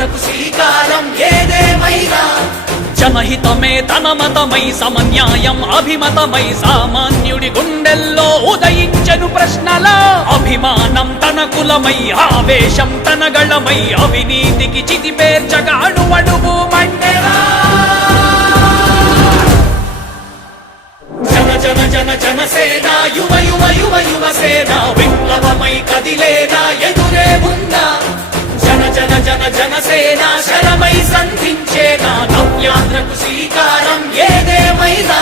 నవ్యాంధ్రకు శ్రీకారం ఏదేమైనా జనహితమే తన మతమై సమన్యాయం అభిమతమై సామాన్యుడి గుండెల్లో ఉదయించెను ప్రశ్నల అభిమానం తన కులమై ఆవేశం తన గళమై అవినీతికి చితిపేర్చగా అణువణువు మండెరా జన జన జన జనసేన యువ యువ యువ యువసేన విప్లవమై కదిలేనా ఎదురే ఉందా జన జన జన జనసేన శరమై సంధించేనా నవ్యాంధ్రకు శ్రీకారం ఏదేమైనా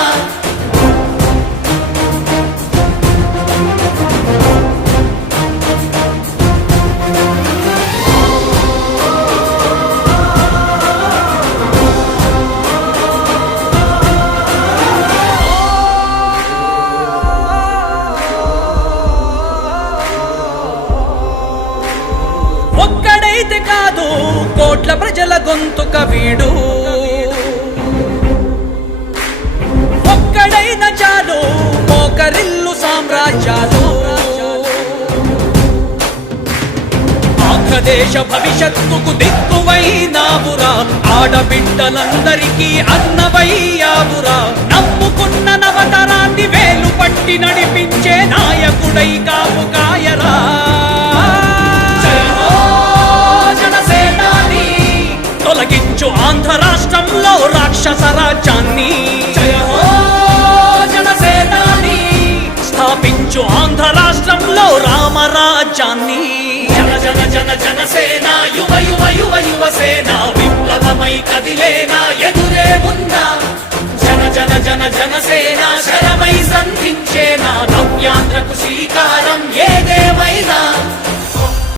ఒక్కడైతే కాదు కోట్ల ప్రజల గొంతుక వీడు ఒక్కడైన చాలు మోకరిల్లు సామ్రాజ్యాలు ఆంధ్రదేశ భవిష్యత్తుకు దిక్కువైనావురా ఆడబిడ్డలందరికీ అన్నవయ్యావురా నమ్ముకున్న నవతరాన్ని వేలు పట్టి నడిపించే నాయకుడై కాపు కాయరా తొలగించు ఆంధ్ర రాష్ట్రంలో రాక్షస రాజ్యాన్ని జయ హో జనసేనాని స్థాపించు ఆంధ్ర రాష్ట్రంలో రామరాజ్యాన్ని జన జన జన జనసేన యువ యువ యువ యువసేన విప్లవమై కదిలేనా ఎదురే ఉందా జన జన జన జనసేన శరమై సంధించేనా నవ్యాంధ్రకు శ్రీకారం ఏదేమైనా